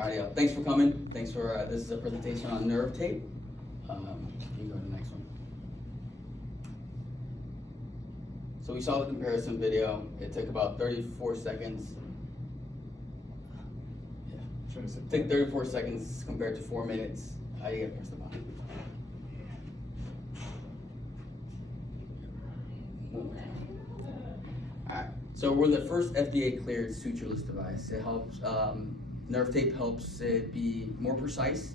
Alrighty, thanks for coming. Thanks for, this is a presentation on nerve tape. You can go to the next one. So we saw the comparison video. It took about 34 seconds. Yeah. It took 34 seconds compared to 4 minutes. I get press the button. Alright, so we're the first FDA cleared sutureless device. It helps, nerve tape helps it be more precise,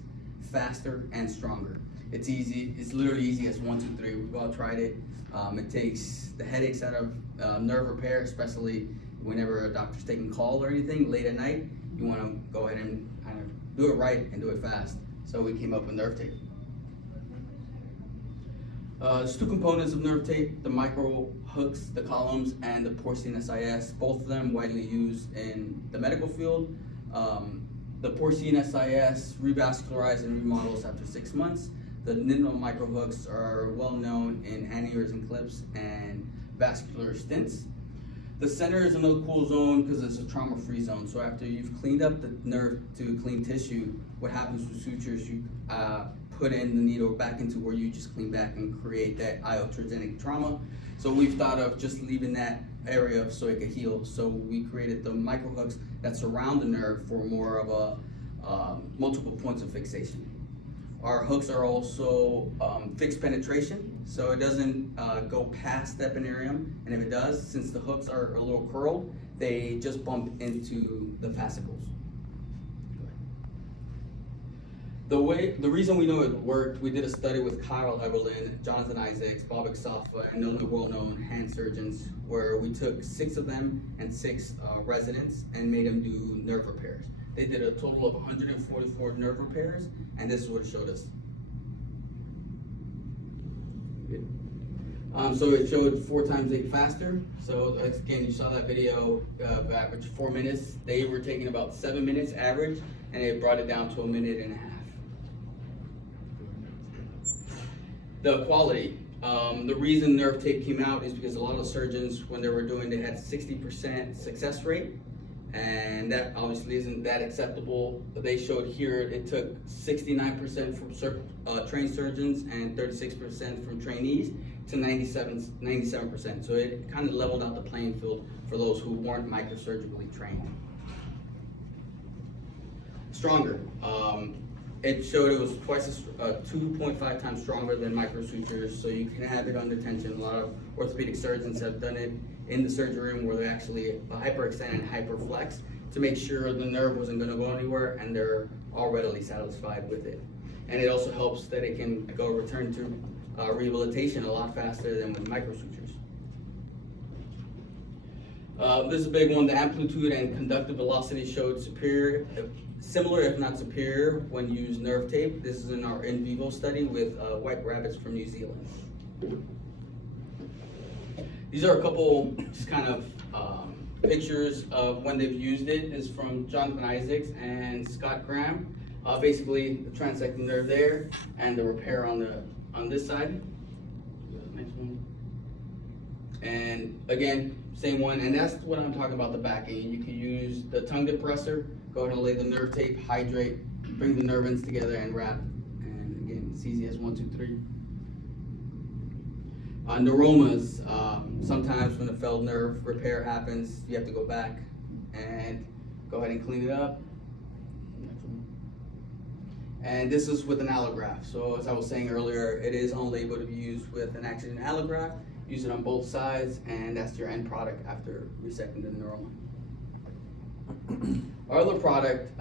faster, and stronger. It's easy, it's literally easy as 1, 2, 3. We've all tried it. It takes the headaches out of nerve repair, especially whenever a doctor's taking call or anything late at night. You want to go ahead and kind of do it right and do it fast. So we came up with nerve tape. There's two components of nerve tape: the micro hooks, the columns, and the porcine SIS. Both of them widely used in the medical field. The porcine SIS revascularizes and remodels after 6 months. The nitrile micro hooks are well known in aneurysm clips and vascular stents. The center is another cool zone because it's a trauma-free zone. So after you've cleaned up the nerve to clean tissue, what happens with sutures, you put in the needle back into where you just clean back and create that iatrogenic trauma. So we've thought of just leaving that area so it could heal. So we created the micro hooks that surround the nerve for more of a multiple points of fixation. Our hooks are also fixed penetration, so it doesn't go past the epinerium, and if it does, since the hooks are a little curled, they just bump into the fascicles. The reason we know it worked, we did a study with Kyle Eberlin, Jonathan Isaacs, Bob Exalfa, and other well-known hand surgeons, where we took 6 of them and 6 residents and made them do nerve repairs. They did a total of 144 nerve repairs, and this is what it showed us. So it showed 4 times 8 faster. So again, you saw that video of average 4 minutes. They were taking about 7 minutes average, and it brought it down to 1.5 minutes. The quality. The reason nerve tape came out is because a lot of surgeons, when they were doing, they had 60% success rate, and that obviously isn't that acceptable. But they showed here it took 69% from trained surgeons and 36% from trainees to 97%. So it kind of leveled out the playing field for those who weren't microsurgically trained. Stronger. It showed it was 2.5 times stronger than microsutures, so you can have it under tension. A lot of orthopedic surgeons have done it in the surgery room where they actually hyperextend and hyperflex to make sure the nerve wasn't going to go anywhere, and they're all readily satisfied with it. And it also helps that it can return to rehabilitation a lot faster than with microsutures. This is a big one. The amplitude and conductive velocity showed similar if not superior when you use nerve tape. This is in our in vivo study with white rabbits from New Zealand. These are a couple just kind of pictures of when they've used it. This is from Jonathan Isaacs and Scott Graham. Basically, the transecting nerve there and the repair on this side. Next one. And again, same one, and that's what I'm talking about, the backing. You can use the tongue depressor, go ahead and lay the nerve tape, hydrate, bring the nerve ends together and wrap. And again, it's easy as 1, 2, 3. Neuromas, sometimes when a failed nerve repair happens, you have to go back and go ahead and clean it up. And this is with an allograft. So as I was saying earlier, it is only able to be used with an accident allograft. Use it on both sides, and that's your end product after resecting the neuroma. Our other product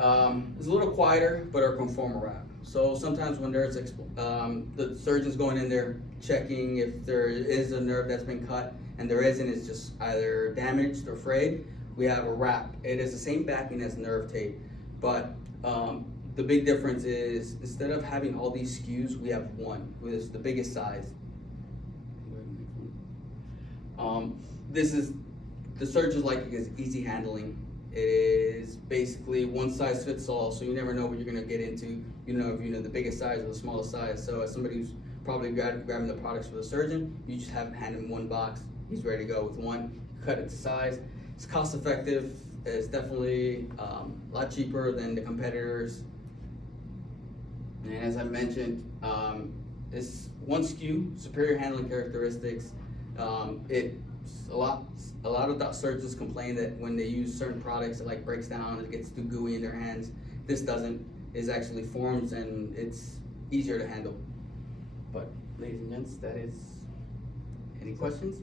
is a little quieter, but our Conforma wrap. So sometimes when there's the surgeon's going in there checking if there is a nerve that's been cut, and there isn't, it's just either damaged or frayed, we have a wrap. It is the same backing as nerve tape, but the big difference is instead of having all these SKUs, we have one, which is the biggest size. This is, the surgeons like it because easy handling. It is basically one size fits all, so you never know what you're going to get into. You know, if you know the biggest size or the smallest size. So as somebody who's probably grabbing the products for the surgeon, you just have him hand him one box. He's ready to go with one. Cut it to size. It's cost effective. It's definitely a lot cheaper than the competitors. And as I mentioned, it's one SKU, superior handling characteristics. It's a lot of dot surgeons complain that when they use certain products, it like breaks down, it gets too gooey in their hands. This doesn't. It actually forms and it's easier to handle. But ladies and gents, that is. Any questions?